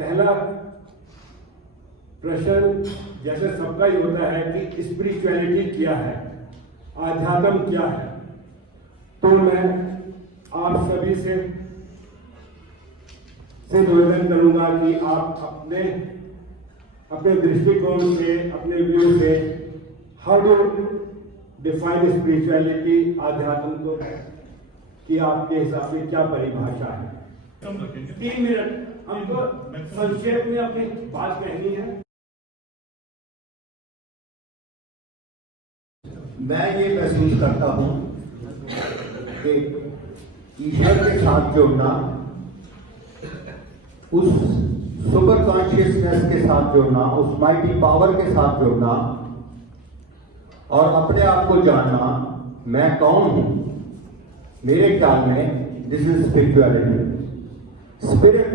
पहला प्रश्न जैसे सबका ही होता है कि स्पिरिचुअलिटी क्या है, आध्यात्म क्या है। तो मैं आप सभी से निवेदन करूंगा कि आप अपने दृष्टिकोण से, अपने व्यू से, हाउ डू डिफाइन स्पिरिचुअलिटी, आध्यात्म को, कि आपके हिसाब से क्या परिभाषा है। 3 मिनट हमको संक्षेप में अपनी बात कहनी है। मैं ये महसूस करता हूं कि ईश्वर के साथ जुड़ना, उस सुपर कॉन्शियसनेस के साथ जुड़ना, उस माइटी पावर के साथ जुड़ना और अपने आप को जानना, मैं कौन हूं, मेरे ख्याल में this is spirituality. Spirit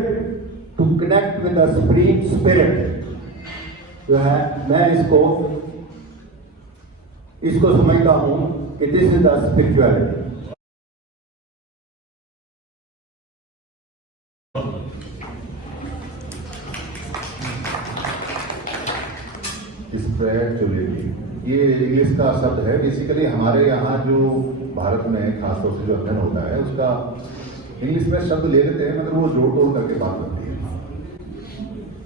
to connect with the supreme spirit जो है, मैं इसको समझता हूं कि this is the spirituality. Spirituality ये इंग्लिश का शब्द है। बेसिकली हमारे यहाँ जो भारत में खासतौर से जो अध्ययन होता है उसका इंग्लिश में शब्द ले लेते हैं, मतलब वो जोड़ तोड़ करके बात करते हैं।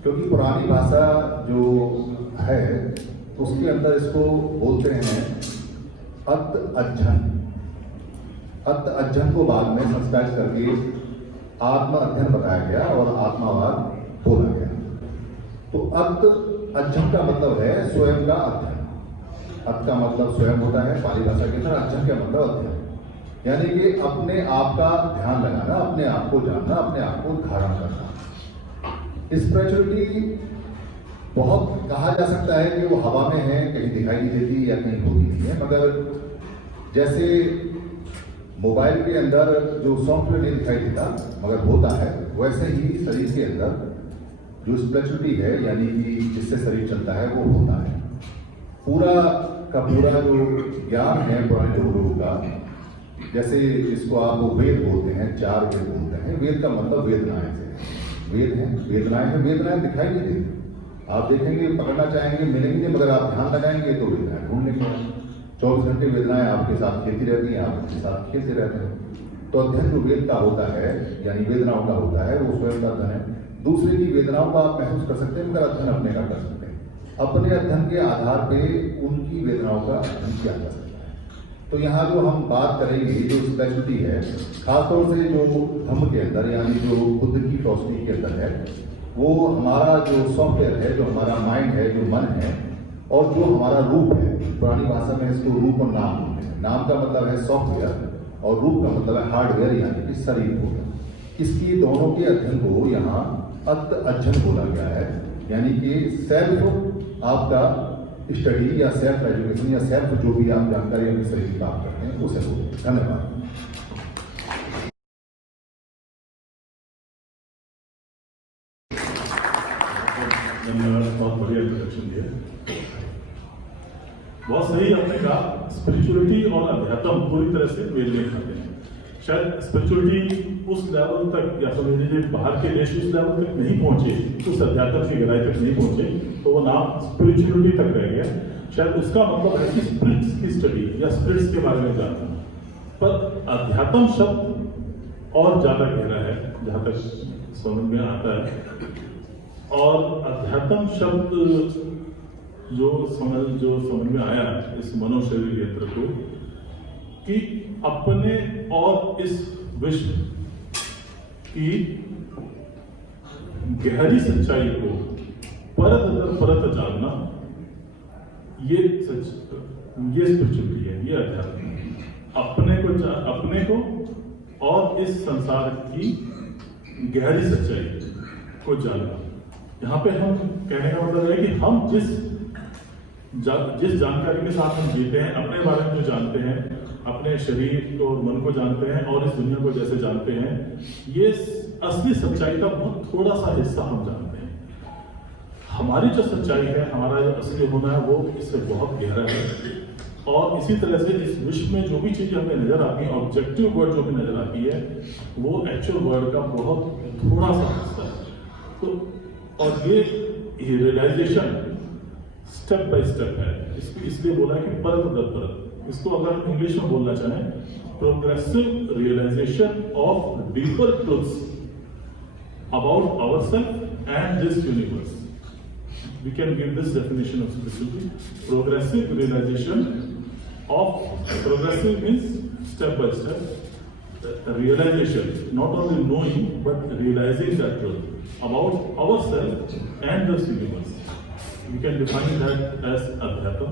क्योंकि पुरानी भाषा जो है उसके अंदर इसको बोलते हैं अर्थ अध्ययन। अर्थ अध्ययन को बाद में संस्कृत करके आत्म अध्ययन बताया गया और आत्मावाद बोला गया। तो अर्थ अध्ययन का मतलब है स्वयं का अध्ययन। अर्थ का मतलब स्वयं होता है पाली भाषा के अंदर, अध्ययन का मतलब अध्ययन, यानी कि अपने आप का ध्यान लगाना, अपने आप को जानना, अपने आप को धारण करना। स्पिरिचुअलिटी बहुत कहा जा सकता है कि वो हवा में है, कहीं दिखाई नहीं देती या कहीं होती नहीं है, मगर जैसे मोबाइल के अंदर जो सॉफ्टवेयर नहीं दिखाई देता मगर होता है, वैसे ही शरीर के अंदर जो स्पिरिचुअलिटी है, यानी कि जिससे शरीर चलता है, वो होता है। पूरा का पूरा जो ज्ञान है पुराने लोगों का, जैसे इसको आप वेद बोलते हैं, 4 वेद बोलते हैं। वेद का मतलब वेदनाएं से, वेद है, वेदनाएं हैं, वेदनाएं दिखाई नहीं देती। आप देखेंगे, पकड़ना चाहेंगे, मिलेंगे, मगर आप ध्यान लगाएंगे तो वेदनाएं ढूंढ लेंगे। 24 घंटे वेदनाएं आपके साथ खेलती रहती हैं, आप उसके साथ खेलते रहते हैं। तो अध्ययन जो वेद का होता है, यानी वेदनाओं का होता है, वो स्वयं का अध्ययन है। दूसरे की वेदनाओं को आप महसूस कर सकते हैं, मगर अध्ययन अपने का कर सकते हैं। अपने अध्ययन के आधार पे उनकी वेदनाओं का अध्ययन किया जा सकता है। तो यहाँ जो हम बात करेंगे, जो स्पिरिचुअलिटी है, खासतौर से जो धम्म के अंदर, यानी जो बुद्ध की फिलॉसफी के अंदर है, वो हमारा जो सॉफ्टवेयर है, जो हमारा माइंड है, जो मन है, और जो हमारा रूप है। पुरानी भाषा में इसको रूप और नाम बोलते हैं। नाम का मतलब है सॉफ्टवेयर और रूप का मतलब है हार्डवेयर, यानी कि शरीर होगा। इसकी दोनों के अध्ययन को यहाँ अर्थ अध्ययन बोला गया है, यानी कि सेल्फ आपका स्टडी या सेल्फ एजुकेशन या सेल्फ जो भी आप जानकारी अपने शरीर की प्राप्त करते हैं उसे बोलते हैं। धन्यवाद। बहुत बढ़िया इंट्रोडक्शन दिया, बहुत सही आपने कहा। स्पिरिचुअलिटी और अध्यात्म पूरी तरह से मेल में खाते हैं। शायद स्पिरिचुअलिटी उस लेवल तक, या समझ लीजिए बाहर के देश उस लेवल तक नहीं पहुंचे, उस अध्यात्म की गहराई तक नहीं पहुंचे, तो वो नाम स्पिरिचुअलिटी तक रह गया। शायद उसका मतलब है कि स्पिरिट्स की स्टडी या स्पिरिट्स के बारे में जानना। पर अध्यात्म शब्द और ज्यादा गहरा है जहां तक समझ में आता है। और अध्यात्म शब्द जो समझ में आया इस मनोशरीर यंत्र को, कि अपने और इस विश्व की गहरी सच्चाई को परत दर परत जानना, ये स्पिरिचुअलिटी है, ये अध्यात्म है। अपने को और इस संसार की गहरी सच्चाई को जानना। यहाँ पे हम कहने का मतलब है कि हम जिस जानकारी के साथ हम जीते हैं, अपने बारे में जो जानते हैं, अपने शरीर और मन को जानते हैं और इस दुनिया को जैसे जानते हैं, ये असली सच्चाई का बहुत थोड़ा सा हिस्सा हम जानते हैं। हमारी जो सच्चाई है, हमारा जो असली होना है, वो इससे बहुत गहरा है। और इसी तरह से इस विश्व में जो भी चीजें हमें नजर आती है, ऑब्जेक्टिव वर्ड जो भी नजर आती है, वो एक्चुअल वर्ड का बहुत थोड़ा सा हिस्सा है। तो और ये रियलाइजेशन स्टेप बाय स्टेप है, इसलिए बोला कि परत दर परत। इसको अगर हम इंग्लिश में बोलना चाहें, progressive realization of deeper truths about ourselves and this universe. We can give this definition of spirituality: progressive realization of, progressive means step by step, realization, not only knowing but realizing that truth about ourselves and this universe. We can define that as अध्यात्म,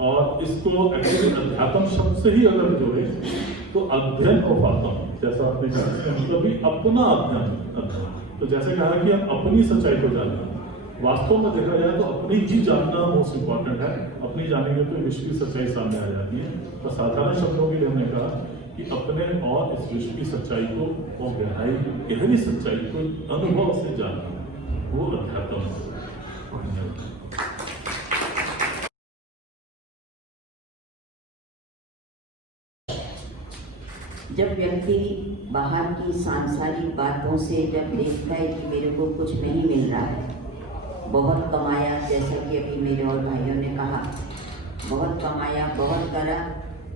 और इसको actually अध्यात्म शब्द से ही अगर जोड़े तो अध्ययन ऑफ आत्म, जैसा आपने कहा, मतलब भी अपना अध्ययन। तो जैसे कहा कि हम अपनी सच्चाई को जानना, वास्तव में देखा जाए तो अपनी ही जानना मोस्ट इंपॉर्टेंट है। अपनी जानेंगे तो विश्व की सच्चाई सामने आ जाती है। तो साधारण शब्दों में हमने कहा कि अपने और इस विश्व की सच्चाई को और गहरी सच्चाई को अनुभव से जानना, वो अध्यात्म है। जब व्यक्ति बाहर की सांसारिक बातों से जब देखता है कि मेरे को कुछ नहीं मिल रहा है, बहुत कमाया, जैसा कि अभी मेरे और भाइयों ने कहा, बहुत कमाया, बहुत करा,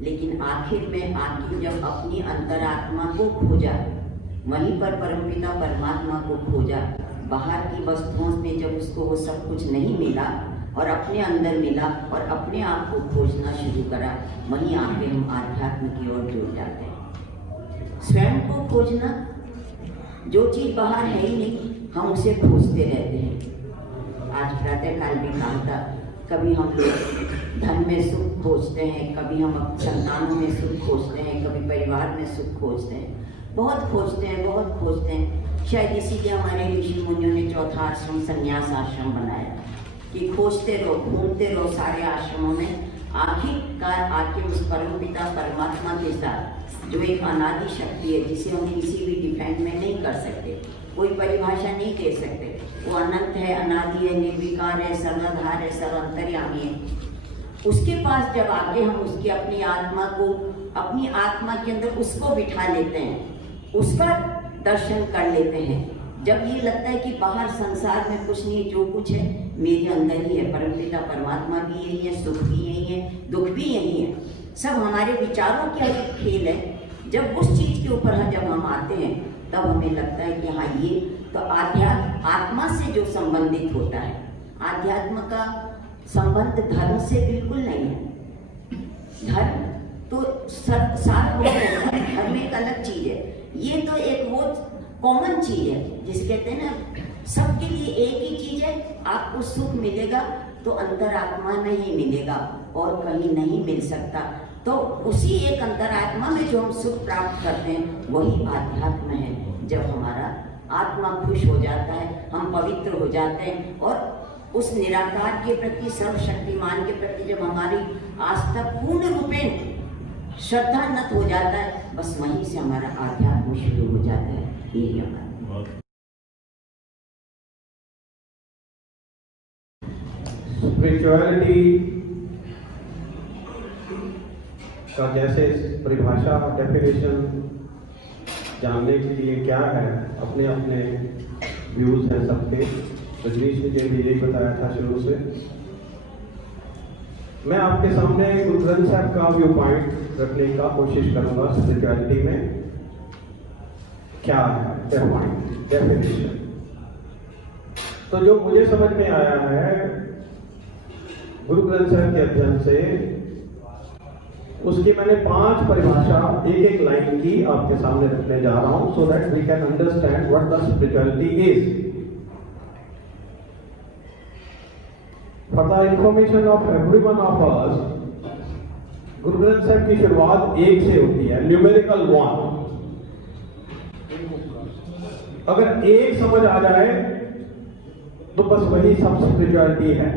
लेकिन आखिर में आके जब अपनी अंतरात्मा को खोजा, वहीं पर परमपिता परमात्मा को खोजा, बाहर की वस्तुओं में जब उसको वो सब कुछ नहीं मिला और अपने अंदर मिला और अपने आप को खोजना शुरू करा, वहीं आके हम आध्यात्म की ओर जुड़ जाते हैं। स्वयं को खोजना, जो चीज बाहर है ही नहीं, हम उसे खोजते रहते हैं। आज प्रातः काल भी कहा था, कभी हम लोग धन में सुख खोजते हैं, कभी हम संतानों में सुख खोजते हैं, कभी परिवार में सुख खोजते हैं, बहुत खोजते हैं, बहुत खोजते हैं। शायद इसीलिए हमारे ऋषि मुनियों ने चौथा आश्रम संन्यास आश्रम बनाया कि खोजते रहो, घूमते रहो सारे आश्रमों में, आखिरकार आके उस परमपिता परमात्मा के साथ, जो एक अनादि शक्ति है, जिसे हम किसी भी डिफाइन में नहीं कर सकते, कोई परिभाषा नहीं दे सकते, वो अनंत है, अनादि है, निर्विकार है, सर्वाधार है, सर्वांतर्यामी है। उसके पास जब आके हम उसकी अपनी आत्मा को, अपनी आत्मा के अंदर उसको बिठा लेते हैं, उसका दर्शन कर लेते हैं, जब ये लगता है कि बाहर संसार में कुछ नहीं, जो कुछ है मेरे अंदर ही है, परमपिता परमात्मा भी यही है, सुख भी यही है, दुख भी यही है, सब हमारे विचारों का एक खेल है। जब उस चीज के ऊपर जब हम आते हैं, तब हमें लगता है कि हाँ, ये तो आध्यात्म आत्मा से जो संबंधित होता है। आध्यात्म का संबंध धर्म से बिल्कुल नहीं है। धर्म तो सार्वभौम है, धर्म एक अलग चीज है, ये तो एक वो कॉमन चीज है जिसे कहते हैं ना, सबके लिए एक ही चीज है। आपको सुख मिलेगा तो अंतरात्मा में ही मिलेगा और कहीं नहीं मिल सकता। तो उसी एक अंतरात्मा में जो हम सुख प्राप्त करते हैं, वही आध्यात्म है। जब हमारा आत्मा खुश हो जाता है, हम पवित्र हो जाते हैं और उस निराकार के प्रति, सर्वशक्तिमान के प्रति जब हमारी आस्था पूर्ण रूपेण श्रद्धा नत हो जाता है, बस वहीं से हमारा आध्यात्म शुरू हो जाता है। यही हमारा स्पिरिचुअलिटी का जैसे परिभाषा, डेफिनेशन जानने के लिए क्या है, अपने अपने व्यूज हैं सबके। रजनीश ने भी यही बताया था शुरू से। मैं आपके सामने गुरु ग्रंथ साहब का व्यू पॉइंट रखने का कोशिश करूंगा। स्पिरिचुअलिटी में क्या है डेफिनेशन। तो जो मुझे समझ में आया है गुरु ग्रंथ साहब के अध्ययन से, उसकी मैंने 5 परिभाषा एक एक लाइन की आपके सामने रखने जा रहा हूं, so that we can understand what the spirituality is. For the information of everyone of us, Guru Granth साहब की शुरुआत 1 से होती है, न्यूमेरिकल 1। अगर 1 समझ आ जाए तो बस वही सब स्पिरिचुअलिटी है।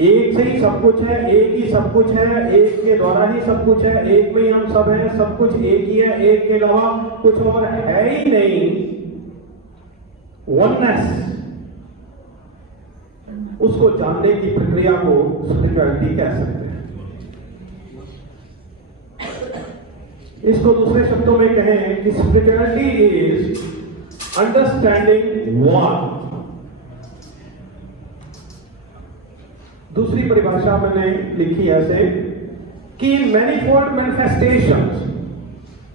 1 से ही सब कुछ है, 1 ही सब कुछ है, 1 के द्वारा ही सब कुछ है, 1 में ही हम सब हैं, सब कुछ 1 ही है, 1 के अलावा कुछ और है ही नहीं। वननेस, उसको जानने की प्रक्रिया को स्पिरिचुअलिटी कह सकते हैं। इसको दूसरे शब्दों में कहें कि स्पिरिचुअलिटी इज अंडरस्टैंडिंग वन। दूसरी परिभाषा मैंने लिखी ऐसे कि मैनीफोल्ड मैनिफेस्टेशंस,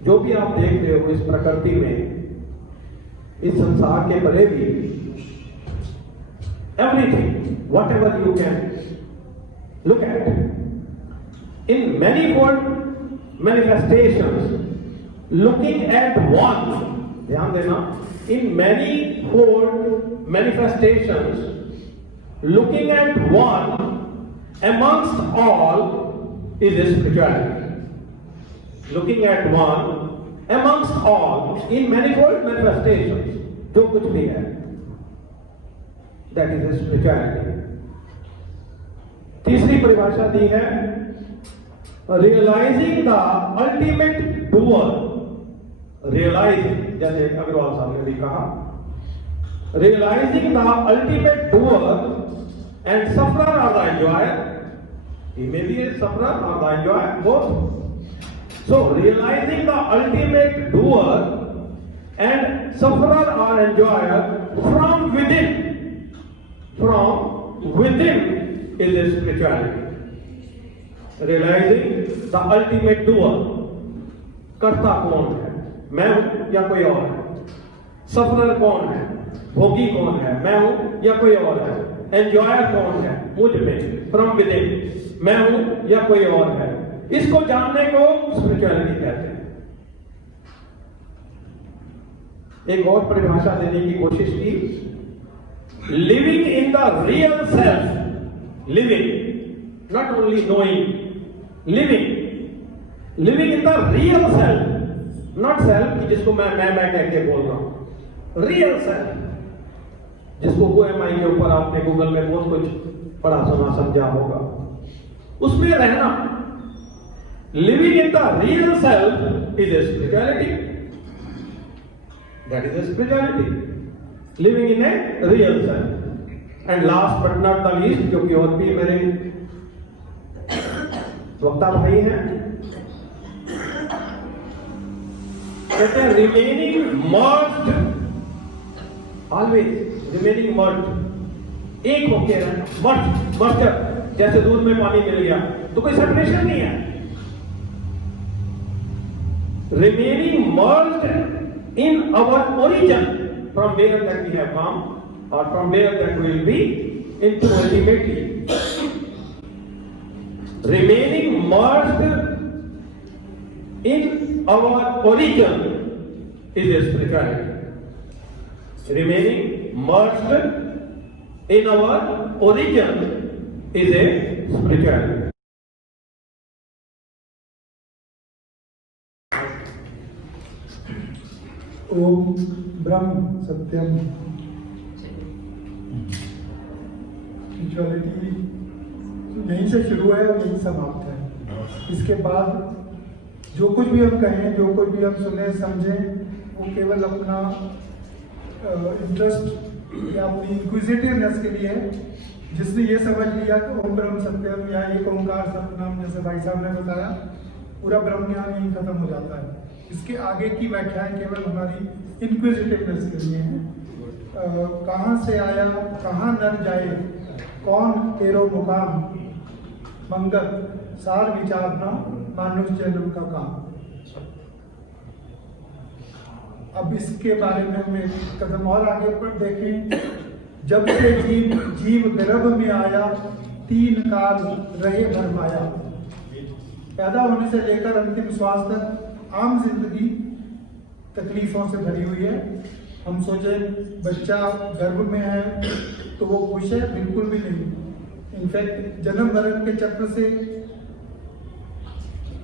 जो भी आप देख रहे हो इस प्रकृति में, इस संसार के परे भी, everything whatever you can look at, in manifold manifestations, looking at one, ध्यान देना, in manifold manifestations, looking at one amongst all is spirituality. Looking at one amongst all in manifold manifestations, जो कुछ भी है, that is spirituality. तीसरी परिभाषा दी है realizing the ultimate doer. Realizing, जैसे अग्रवाल साहब ने भी कहा, realizing the ultimate doer and sufferer are the enjoyer. He may be a sufferer or the enjoyer, both. So realizing the ultimate doer and sufferer or enjoyer from within is a spirituality. Realizing the ultimate doer, कर्ता कौन है, मैं हूं या कोई और है, sufferer कौन है, भोगी कौन है, मैं हूं या कोई और है, एंजॉयर कौन है, मुझ में, फ्रॉम विदिन, मैं हूं या कोई और है, इसको जानने को स्पिरिचुअलिटी कहते हैं। एक और परिभाषा देने की कोशिश की, living in the real self, living not only knowing, living in the real self, not self कि जिसको मैं कह के बोल रहा हूं, रियल सेल्फ, जिसको OMI के ऊपर आपने गूगल में बहुत कुछ पढ़ा सुना समझा होगा, उसमें रहना, living in the real self is a spirituality, that is a spirituality, living in a real self. And last but not the least, क्योंकि और भी मेरे वक्ता भाई हैं, कहते हैं रिमेनिंग मर्ज्ड, ऑलवेज रिमेनिंग मर्ज, एक होके मर्ज, जैसे दूध में पानी मिल गया तो कोई सेपरेशन नहीं है, remaining merge in our origin, from where that we have come और from where that will be into ultimately, remaining merge in our origin is a spirituality, remaining merged in our origin is a spirituality. ओम ब्रह्म सत्यम। Spirituality यहीं से शुरू है और यहीं समाप्त है। इसके बाद जो कुछ भी हम कहें, जो कुछ भी हम सुने समझें, वो केवल अपना इंटरेस्ट या अपनी इंक्विजिटिवनेस के लिए, जिसने ये समझ लिया कि ओम ब्रह्म सत्यम या एक ओंकार सतनाम, जैसे भाई साहब ने बताया, पूरा ब्रह्म ज्ञान यहीं खत्म हो जाता है। इसके आगे की व्याख्याएं केवल हमारी इंक्विजिटिवनेस के लिए हैं। कहाँ से आया, कहाँ नर जाए, कौन तेरो मुकाम, मंगल सार विचारना मानुष जन्म का काम। अब इसके बारे में हम एक कदम और आगे पर देखें। जब से जीव गर्भ में आया, 3 काल रहे भरमाया। पैदा होने से लेकर अंतिम श्वास तक आम जिंदगी तकलीफों से भरी हुई है। हम सोचे बच्चा गर्भ में है तो वो खुश है, बिल्कुल भी नहीं। इनफैक्ट जन्म मरण के चक्र से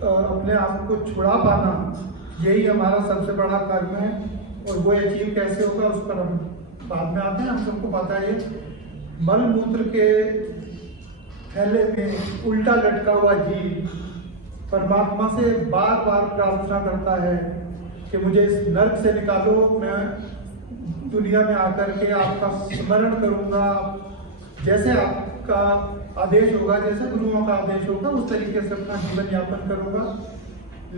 अपने आप को छुड़ा पाना, यही हमारा सबसे बड़ा कर्म है। और वो अचीव कैसे होगा उस पर हम बाद में आते हैं। हम सबको पता है मल मूत्र के थैले में उल्टा लटका हुआ जीव परमात्मा से बार बार प्रार्थना करता है कि मुझे इस नर्क से निकालो, मैं दुनिया में आकर के आपका स्मरण करूंगा, जैसे आपका आदेश होगा, जैसे गुरुओं का आदेश होगा, उस तरीके से अपना जीवन यापन करूंगा।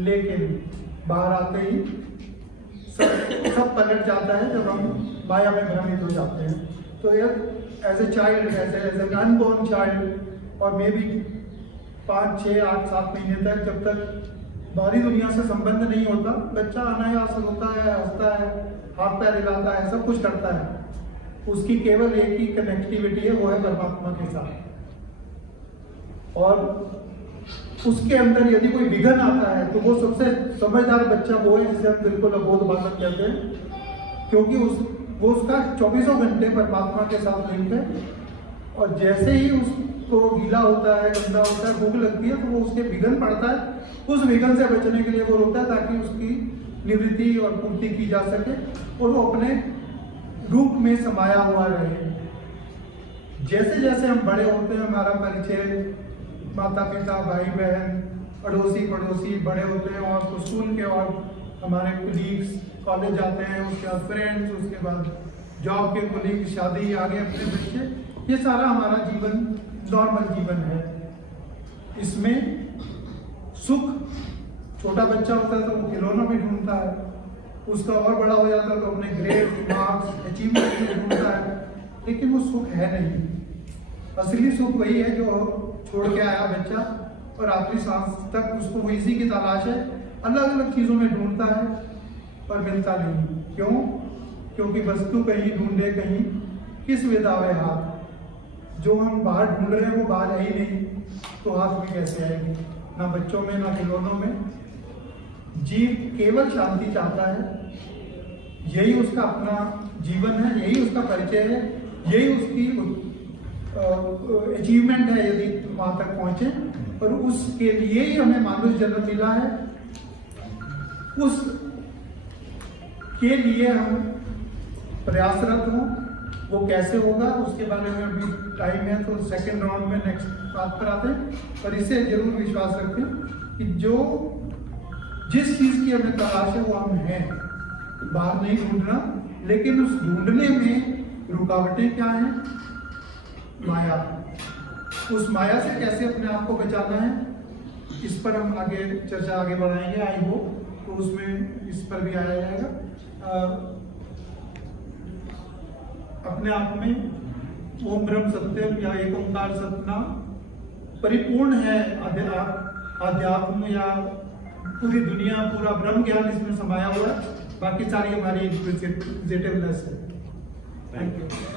लेकिन बाहर आते ही सब पलट जाता है जब हम माया में भ्रमित हो जाते हैं। तो as a child, as an unborn child, और मे बी 5, 6, 8, 7 महीने तक, जब तक बाहरी दुनिया से संबंध नहीं होता, बच्चा अनायास होता है, हंसता है, हाथ पैर हिलाता है, सब कुछ करता है। उसकी केवल एक ही कनेक्टिविटी है, वो है परमात्मा के साथ। और उसके अंदर यदि कोई विघन आता है तो वो सबसे समझदार बच्चा वो है जिसे हम बिल्कुल अबोध बालक कहते हैं, क्योंकि वो उसका 24 घंटे परमात्मा के साथ लिंक है। और जैसे ही उसको गीला होता है, गंदा होता है, भूख लगती है, तो वो उसके विघन पड़ता है। उस विघन से बचने के लिए वो रोता है ताकि उसकी निवृत्ति और पूर्ति की जा सके और वो अपने रूप में समाया हुआ रहे। जैसे जैसे हम बड़े होते हैं, हमारा परिचय माता पिता, भाई बहन, अड़ोसी पड़ोसी बड़े होते हैं, और स्कूल के और हमारे कोलीग्स, कॉलेज जाते हैं, उसके बाद फ्रेंड्स, उसके बाद जॉब के कोलीग्स, शादी, आगे अपने बच्चे, ये सारा हमारा जीवन नॉर्मल जीवन है। इसमें सुख, छोटा बच्चा होता है तो वो खिलौनों में ढूंढता है, उसका और बड़ा हो जाता है तो अपने ग्रेड, मार्क्स, अचीवमेंट में ढूंढता है, लेकिन वो सुख है नहीं। असली सुख वही है जो छोड़ के आया बच्चा और आखिरी सांस तक उसको वो इसी की तलाश है, अलग अलग चीजों में ढूंढता है पर मिलता नहीं। क्यों? क्योंकि वस्तु कहीं ढूंढे कहीं किस विदावे हाथ, जो हम बाहर ढूंढ रहे हैं वो बाहर है ही नहीं, तो हाथ में कैसे आएगी? ना बच्चों में, ना खिलौनों में। जीव केवल शांति चाहता है, यही उसका अपना जीवन है, यही उसका परिचय है, यही उसकी अचीवमेंट है यदि वहां तक पहुंचे। और उसके लिए ही हमें मानुष जन्म मिला है, उस के लिए हम प्रयासरत हों। वो कैसे होगा उसके बारे में अभी टाइम है, तो सेकंड राउंड में नेक्स्ट बात पर आते हैं। पर इसे जरूर विश्वास रखें कि जो जिस चीज की हमें तलाश है वो हम हैं, बाहर नहीं ढूंढना, लेकिन उस ढूंढने में रुकावटें क्या हैं? माया। उस माया से कैसे अपने आप को बचाना है, इस पर हम आगे चर्चा आगे बढ़ाएंगे। आई हो तो उसमें इस पर भी आया जाएगा। अपने आप में ओम ब्रह्म सत्यम या एक ओंकार सतनाम परिपूर्ण है। आध्यात्म या पूरी दुनिया, पूरा ब्रह्म ज्ञान इसमें समाया हुआ है, बाकी सारी हमारी एक्विजिटिवनेस है। Thank you.